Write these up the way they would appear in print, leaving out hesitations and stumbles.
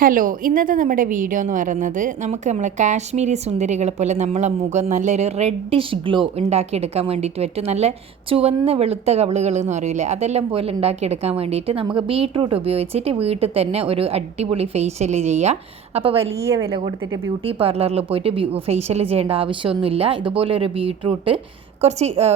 Hello, ഇന്നത്തെ നമ്മുടെ video എന്ന് പറയുന്നത് നമ്മളെ കാശ്മീരി സുന്ദരികളെ പോലെ നമ്മളെ മുഖം നല്ലൊരു റെഡിഷ് ഗ്ലോ ഉണ്ടാക്കിയെടുക്കാൻ വേണ്ടിയിട്ട് പറ്റും. നല്ല ചുവന്ന വെളുത്ത കവിളുകൾ എന്ന് പറയില്ലേ, അതെല്ലാം പോലെ ഉണ്ടാക്കിയെടുക്കാൻ വേണ്ടിയിട്ട് നമുക്ക് ബീട്രൂട്ട് ഉപയോഗിച്ചിട്ട് വീട്ടിൽ തന്നെ ഒരു അടിപൊളി ഫേഷ്യൽ ചെയ്യാം. അപ്പോൾ വലിയ വില കൊടുത്തിട്ട് ബ്യൂട്ടി പാർലറിൽ പോയിട്ട് ഫേഷ്യൽ ചെയ്യേണ്ട ആവശ്യമൊന്നുമില്ല. ഇതുപോലെ ഒരു ബീട്രൂട്ട്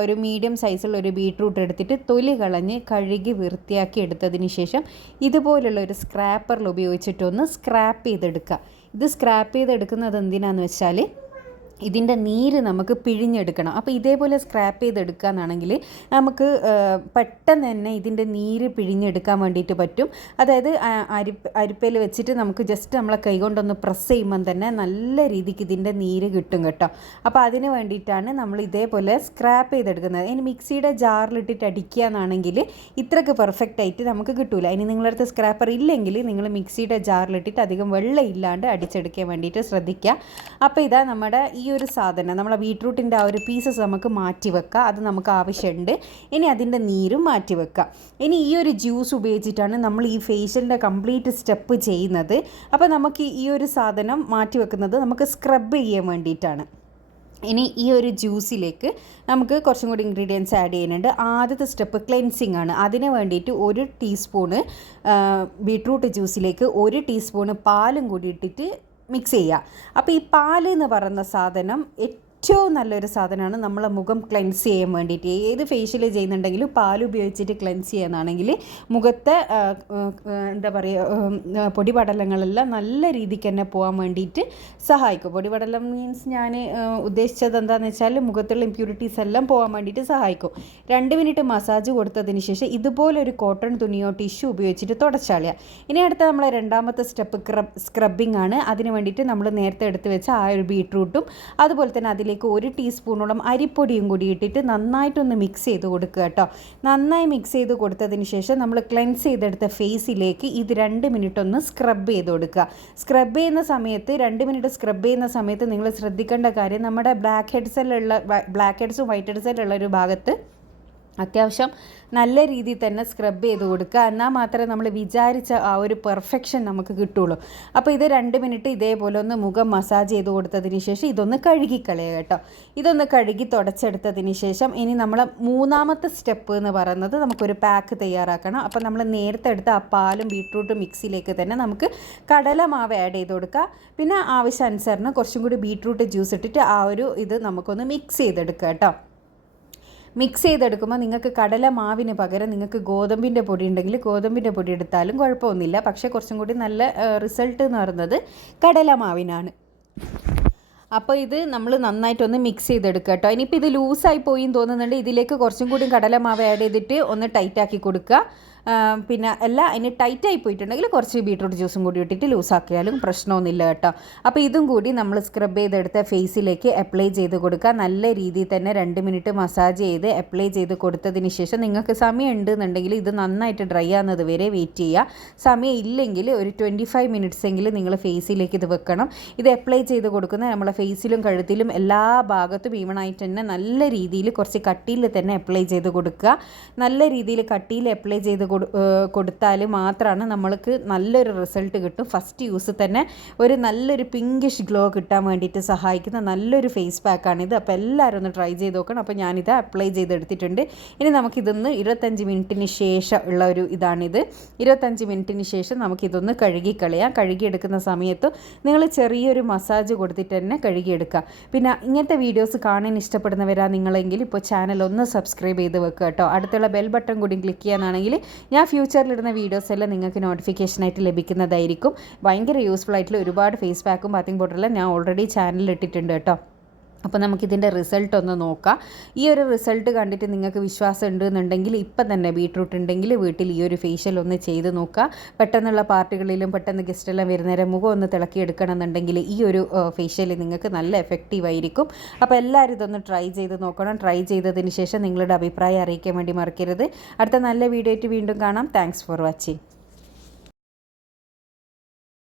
ഒരു മീഡിയം സൈസുള്ള ഒരു ബീട്രൂട്ട് എടുത്തിട്ട് തൊലി കളഞ്ഞ് കഴുകി വൃത്തിയാക്കി എടുത്തതിന് ശേഷം ഇതുപോലുള്ള ഒരു സ്ക്രാപ്പറിൽ ഉപയോഗിച്ചിട്ടൊന്ന് സ്ക്രാപ്പ് ചെയ്തെടുക്കുക. ഇത് സ്ക്രാപ്പ് ചെയ്തെടുക്കുന്നത് എന്തിനാണെന്ന് വെച്ചാൽ ഇതിൻ്റെ നീര് നമുക്ക് പിഴിഞ്ഞെടുക്കണം. അപ്പോൾ ഇതേപോലെ സ്ക്രാപ്പ് ചെയ്തെടുക്കുക എന്നാണെങ്കിൽ നമുക്ക് പെട്ടെന്ന് തന്നെ ഇതിൻ്റെ നീര് പിഴിഞ്ഞെടുക്കാൻ വേണ്ടിയിട്ട് പറ്റും. അതായത് അരിപ്പയിൽ വെച്ചിട്ട് നമുക്ക് ജസ്റ്റ് നമ്മളെ കൈകൊണ്ടൊന്ന് പ്രസ് ചെയ്യുമ്പം തന്നെ നല്ല രീതിക്ക് ഇതിൻ്റെ നീര് കിട്ടും കേട്ടോ. അപ്പോൾ അതിന് വേണ്ടിയിട്ടാണ് നമ്മൾ ഇതേപോലെ സ്ക്രാപ്പ് ചെയ്തെടുക്കുന്നത്. ഇനി മിക്സിയുടെ ജാറിലിട്ടിട്ട് അടിക്കുക എന്നാണെങ്കിൽ ഇത്രയ്ക്ക് പെർഫെക്റ്റ് ആയിട്ട് നമുക്ക് കിട്ടില്ല. ഇനി നിങ്ങളുടെ അടുത്ത് സ്ക്രാപ്പർ ഇല്ലെങ്കിൽ നിങ്ങൾ മിക്സിയുടെ ജാറിലിട്ടിട്ട് അധികം വെള്ളം ഇല്ലാണ്ട് അടിച്ചെടുക്കാൻ വേണ്ടിയിട്ട് ശ്രദ്ധിക്കുക. അപ്പോൾ ഇതാ നമ്മുടെ ഈ ഒരു സാധനം നമ്മളെ ബീട്രൂട്ടിൻ്റെ ആ ഒരു പീസസ് നമുക്ക് മാറ്റി വെക്കുക. അത് നമുക്ക് ആവശ്യമുണ്ട്. ഇനി അതിൻ്റെ നീരും മാറ്റി വെക്കുക. ഇനി ഈ ഒരു ജ്യൂസ് ഉപയോഗിച്ചിട്ടാണ് നമ്മൾ ഈ ഫേഷ്യലിൻ്റെ കംപ്ലീറ്റ് സ്റ്റെപ്പ് ചെയ്യുന്നത്. അപ്പോൾ നമുക്ക് ഈ ഒരു സാധനം മാറ്റി വെക്കുന്നത് നമുക്ക് സ്ക്രബ് ചെയ്യാൻ വേണ്ടിയിട്ടാണ്. ഇനി ഈ ഒരു ജ്യൂസിലേക്ക് നമുക്ക് കുറച്ചും കൂടി ഇൻഗ്രീഡിയൻസ് ആഡ് ചെയ്യുന്നുണ്ട്. ആദ്യത്തെ സ്റ്റെപ്പ് ക്ലെൻസിങ് ആണ്. അതിന് വേണ്ടിയിട്ട് 1 ടീസ്പൂണ് ബീട്രൂട്ട് ജ്യൂസിലേക്ക് 1 ടീസ്പൂണ് പാലും കൂടി ഇട്ടിട്ട് മിക്സ് ചെയ്യുക. അപ്പോൾ ഈ പാൽ എന്ന് പറയുന്ന സാധനം ഏറ്റവും നല്ലൊരു സാധനമാണ് നമ്മളെ മുഖം ക്ലെൻസ് ചെയ്യാൻ വേണ്ടിയിട്ട്. ഏത് ഫേഷ്യൽ ചെയ്യുന്നുണ്ടെങ്കിലും പാൽ ഉപയോഗിച്ചിട്ട് ക്ലെൻസ് ചെയ്യാനാണെങ്കിൽ മുഖത്തെ എന്താ പറയുക പൊടിപടലങ്ങളെല്ലാം നല്ല രീതിക്ക് തന്നെ പോകാൻ വേണ്ടിയിട്ട് സഹായിക്കും. പൊടിപടലം മീൻസ് ഞാൻ ഉദ്ദേശിച്ചത് എന്താണെന്ന് വെച്ചാൽ മുഖത്തുള്ള ഇമ്പ്യൂരിറ്റീസ് എല്ലാം പോകാൻ വേണ്ടിയിട്ട് സഹായിക്കും. 2 മിനിറ്റ് മസാജ് കൊടുത്തതിന് ശേഷം ഇതുപോലൊരു കോട്ടൺ തുണിയോ ടിഷ്യൂ ഉപയോഗിച്ചിട്ട് തുടച്ചാളുക. ഇനി അടുത്ത നമ്മളെ രണ്ടാമത്തെ സ്റ്റെപ്പ് സ്ക്രബിങ് ആണ്. അതിന് വേണ്ടിയിട്ട് നമ്മൾ നേരത്തെ എടുത്ത് വെച്ച ആ ഒരു ബീട്രൂട്ടും അതുപോലെ തന്നെ അതിലേക്ക് 1 ടീസ്പൂണോളം അരിപ്പൊടിയും കൂടി ഇട്ടിട്ട് നന്നായിട്ടൊന്ന് മിക്സ് ചെയ്ത് കൊടുക്കുക കേട്ടോ. നന്നായി മിക്സ് ചെയ്ത് കൊടുത്തതിന് ശേഷം നമ്മൾ ക്ലെൻസ് ചെയ്തെടുത്ത ഫേസിലേക്ക് ഇത് 2 മിനിറ്റ് ഒന്ന് സ്ക്രബ് ചെയ്ത് കൊടുക്കുക. സ്ക്രബ് ചെയ്യുന്ന സമയത്ത് 2 മിനിറ്റ് സ്ക്രബ് ചെയ്യുന്ന സമയത്ത് നിങ്ങൾ ശ്രദ്ധിക്കേണ്ട കാര്യം നമ്മുടെ ബ്ലാക്ക് ഹെഡ്സും വൈറ്റ് ഹെഡ്സുള്ള ഒരു ഭാഗത്ത് അത്യാവശ്യം നല്ല രീതിയിൽ തന്നെ സ്ക്രബ് ചെയ്ത് കൊടുക്കുക. എന്നാൽ മാത്രമേ നമ്മൾ വിചാരിച്ച ആ ഒരു പെർഫെക്ഷൻ നമുക്ക് കിട്ടുള്ളൂ. അപ്പോൾ ഇത് 2 മിനിറ്റ് ഇതേപോലെ ഒന്ന് മുഖം മസാജ് ചെയ്ത് കൊടുത്തതിന് ശേഷം ഇതൊന്ന് കഴുകിക്കളയുക കേട്ടോ. ഇതൊന്ന് കഴുകി തുടച്ചെടുത്തതിന് ശേഷം ഇനി നമ്മൾ മൂന്നാമത്തെ സ്റ്റെപ്പ് എന്ന് പറയുന്നത് നമുക്കൊരു പാക്ക് തയ്യാറാക്കണം. അപ്പോൾ നമ്മൾ നേരത്തെ എടുത്ത ആ പാലും ബീട്രൂട്ടും മിക്സിയിലേക്ക് തന്നെ നമുക്ക് കടലമാവ് ആഡ് ചെയ്ത് കൊടുക്കുക. പിന്നെ ആവശ്യാനുസരണം കുറച്ചും കൂടി ബീട്രൂട്ട് ജ്യൂസ് ഇട്ടിട്ട് ആ ഒരു ഇത് നമുക്കൊന്ന് മിക്സ് ചെയ്തെടുക്കുക കേട്ടോ. മിക്സ് ചെയ്തെടുക്കുമ്പോൾ നിങ്ങൾക്ക് കടലമാവിന് പകരം നിങ്ങൾക്ക് ഗോതമ്പിൻ്റെ പൊടി ഉണ്ടെങ്കിൽ ഗോതമ്പിൻ്റെ പൊടി എടുത്താലും കുഴപ്പമൊന്നുമില്ല. പക്ഷേ കുറച്ചും കൂടി നല്ല റിസൾട്ട് എന്ന് പറയുന്നത് കടലമാവിനാണ്. അപ്പോൾ ഇത് നമ്മൾ നന്നായിട്ടൊന്ന് മിക്സ് ചെയ്തെടുക്കുക കേട്ടോ. ഇനിയിപ്പോൾ ഇത് ലൂസായി പോയി തോന്നുന്നുണ്ട്, ഇതിലേക്ക് കുറച്ചും കൂടി കടലമാവ് ആഡ് ചെയ്തിട്ട് ഒന്ന് ടൈറ്റാക്കി കൊടുക്കുക. പിന്നെ അതിന് ടൈറ്റായി പോയിട്ടുണ്ടെങ്കിൽ കുറച്ച് ബീട്രൂട്ട് ജ്യൂസും കൂടി ഇട്ടിട്ട് ലൂസാക്കിയാലും പ്രശ്നമൊന്നുമില്ല കേട്ടോ. അപ്പോൾ ഇതും കൂടി നമ്മൾ സ്ക്രബ് ചെയ്തെടുത്ത ഫേസിലേക്ക് അപ്ലൈ ചെയ്ത് കൊടുക്കുക. നല്ല രീതിയിൽ തന്നെ 2 മിനിറ്റ് മസാജ് ചെയ്ത് അപ്ലൈ ചെയ്ത് കൊടുത്തതിന് ശേഷം നിങ്ങൾക്ക് സമയം ഉണ്ടെന്നുണ്ടെങ്കിൽ ഇത് നന്നായിട്ട് ഡ്രൈ ആകുന്നത് വരെ വെയിറ്റ് ചെയ്യുക. സമയം ഇല്ലെങ്കിൽ ഒരു 25 മിനിറ്റ്സ് എങ്കിലും നിങ്ങൾ ഫേസിലേക്ക് ഇത് വെക്കണം. ഇത് അപ്ലൈ ചെയ്ത് കൊടുക്കുന്ന നമ്മളെ ഫേസിലും കഴുത്തിലും എല്ലാ ഭാഗത്തും ഈവണായിട്ട് തന്നെ നല്ല രീതിയിൽ കുറച്ച് കട്ടിയിൽ തന്നെ അപ്ലൈ ചെയ്ത് കൊടുക്കുക. നല്ല രീതിയിൽ കട്ടിയിൽ അപ്ലൈ ചെയ്ത് കൊടുത്താൽ മാത്രമാണ് നമ്മൾക്ക് നല്ലൊരു റിസൾട്ട് കിട്ടും. ഫസ്റ്റ് യൂസ് തന്നെ ഒരു നല്ലൊരു പിങ്കിഷ് ഗ്ലോ കിട്ടാൻ വേണ്ടിയിട്ട് സഹായിക്കുന്ന നല്ലൊരു ഫേസ് പാക്കാണിത്. അപ്പോൾ എല്ലാവരും ഒന്ന് ട്രൈ ചെയ്ത് നോക്കണം. അപ്പോൾ ഞാനിത് അപ്ലൈ ചെയ്തെടുത്തിട്ടുണ്ട്. ഇനി നമുക്കിതൊന്ന് 25 മിനിറ്റിന് ശേഷം ഉള്ള ഒരു ഇതാണിത്. 25 മിനിറ്റിന് ശേഷം നമുക്കിതൊന്ന് കഴുകിക്കളയാം. കഴുകിയെടുക്കുന്ന സമയത്ത് നിങ്ങൾ ചെറിയൊരു മസാജ് കൊടുത്തിട്ട് തന്നെ കഴുകിയെടുക്കുക. പിന്നെ ഇങ്ങനത്തെ വീഡിയോസ് കാണാൻ ഇഷ്ടപ്പെടുന്നവരാ നിങ്ങളെങ്കിൽ ഇപ്പോൾ ചാനൽ ഒന്ന് സബ്സ്ക്രൈബ് ചെയ്ത് വെക്കുക കേട്ടോ. അടുത്തുള്ള ബെൽ ബട്ടൺ കൂടി ക്ലിക്ക് ചെയ്യാനാണെങ്കിൽ ഞാൻ ഫ്യൂച്ചറിലിടുന്ന വീഡിയോസ് എല്ലാം നിങ്ങൾക്ക് നോട്ടിഫിക്കേഷനായിട്ട് ലഭിക്കുന്നതായിരിക്കും. ഭയങ്കര യൂസ്ഫുൾ ആയിട്ടുള്ള ഒരുപാട് ഫേസ് പാക്കും ബാത്തിങ് പൗഡറെല്ലാം ഞാൻ ഓൾറെഡി ചാനലിൽ ഇട്ടിട്ടുണ്ട് കേട്ടോ. അപ്പോൾ നമുക്കിതിൻ്റെ റിസൾട്ട് ഒന്ന് നോക്കാം. ഈ ഒരു റിസൾട്ട് കണ്ടിട്ട് നിങ്ങൾക്ക് വിശ്വാസം ഉണ്ടെന്നുണ്ടെങ്കിൽ ഇപ്പം തന്നെ ബീട്രൂട്ട് ഉണ്ടെങ്കിൽ വീട്ടിൽ ഈ ഒരു ഫേഷ്യൽ ഒന്ന് ചെയ്ത് നോക്കുക. പെട്ടെന്നുള്ള പാർട്ടികളിലും പെട്ടെന്ന് ഗസ്റ്റെല്ലാം വരുന്നേരം മുഖം ഒന്ന് തിളക്കിയെടുക്കണം എന്നുണ്ടെങ്കിൽ ഈ ഒരു ഫേഷ്യൽ നിങ്ങൾക്ക് നല്ല എഫക്റ്റീവ് ആയിരിക്കും. അപ്പോൾ എല്ലാവരും ഇതൊന്ന് ട്രൈ ചെയ്ത് നോക്കണം. ട്രൈ ചെയ്തതിന് ശേഷം നിങ്ങളുടെ അഭിപ്രായം അറിയിക്കാൻ വേണ്ടി മറക്കരുത്. അടുത്ത നല്ല വീഡിയോ ആയിട്ട് വീണ്ടും കാണാം. Thanks for watching.